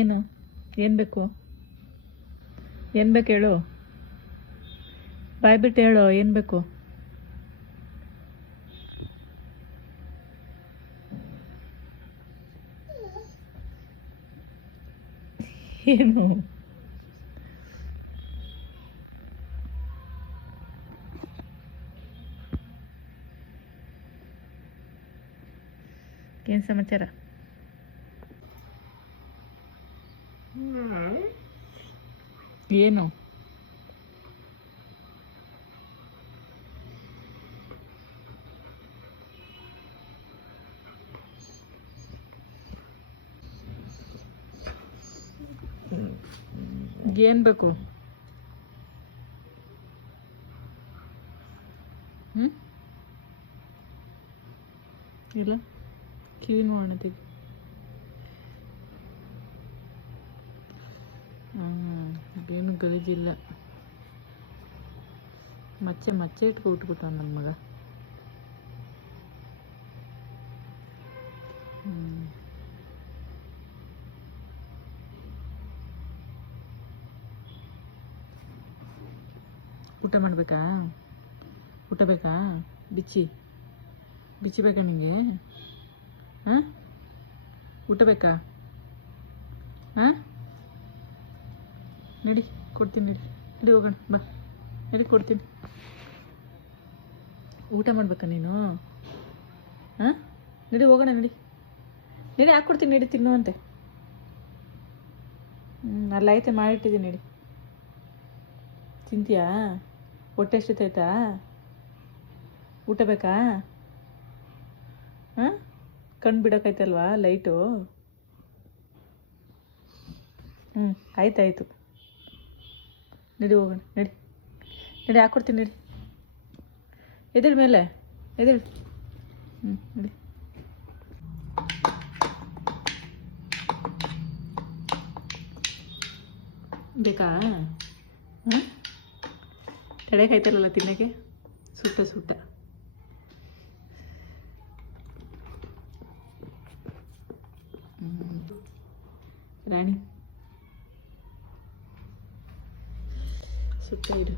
ಏನು ಏನು ಬೇಕು? ಏನು ಬೇಕು ಹೇಳು? ಬಾಯ್ ಬಿಟ್ಟು ಹೇಳು, ಏನು ಬೇಕು? ಏನು? ಏನು ಸಮಾಚಾರ? ಏನು? ಏನು ಬೇಕು? ಇಲ್ಲ ಕಿವಿ ನೋಡೋಣ. ಏನು ಗಲೀಜಿಲ್ಲ. ಮಚ್ಚೆ ಇಟ್ಬಿಟ್ಟ ನನ್ನ ಮಗ. ಊಟ ಮಾಡಬೇಕಾ? ಊಟ ಬೇಕಾ? ಬಿಚ್ಚಿ ಬೇಕಾ ನಿಂಗೆ? ಹಾಂ, ಊಟ ಬೇಕಾ? ಹಾಂ, ನಡಿ ಕೊಡ್ತೀನಿ. ನಡಿ ಹೋಗೋಣ, ಬಾ. ನಡಿ ಕೊಡ್ತೀನಿ. ಊಟ ಮಾಡ್ಬೇಕಾ ನೀನು? ಹಾಂ, ನಡಿ ಹೋಗೋಣ. ನಡಿ ಹಾಕ್ಕೊಡ್ತೀನಿ. ನಡಿ ತಿನ್ನು ಅಂತೆ. ಅಲ್ಲೈತೆ ಮಾಡಿಟ್ಟಿದ್ದೀನಿ. ನಡಿ ತಿಂತೀಯಾ? ಹೊಟ್ಟೆ ಎಷ್ಟೈತಾ? ಊಟ ಬೇಕಾ? ಹಾಂ, ಕಣ್ಣು ಬಿಡೋಕೈತಲ್ವಾ ಲೈಟು? ಆಯ್ತಾಯಿತು. ನಡಿ ಹೋಗೋಣ. ನಡಿ ಹಾಕ್ಕೊಡ್ತೀನಿ. ನಡಿ ಎದ್ದೇಳು ಮೇಲೆ, ಎದ್ದೇಳು. ನಡಿ. ಬೇಕಾ? ಹಾಂ, ತಡೆಯಕಾಯ್ತಲ್ಲ ತಿನ್ನೋಕ್ಕೆ. ಸುಟ್ಟ ರಾಣಿ, ಸುಟ್ಟ ಇಡು.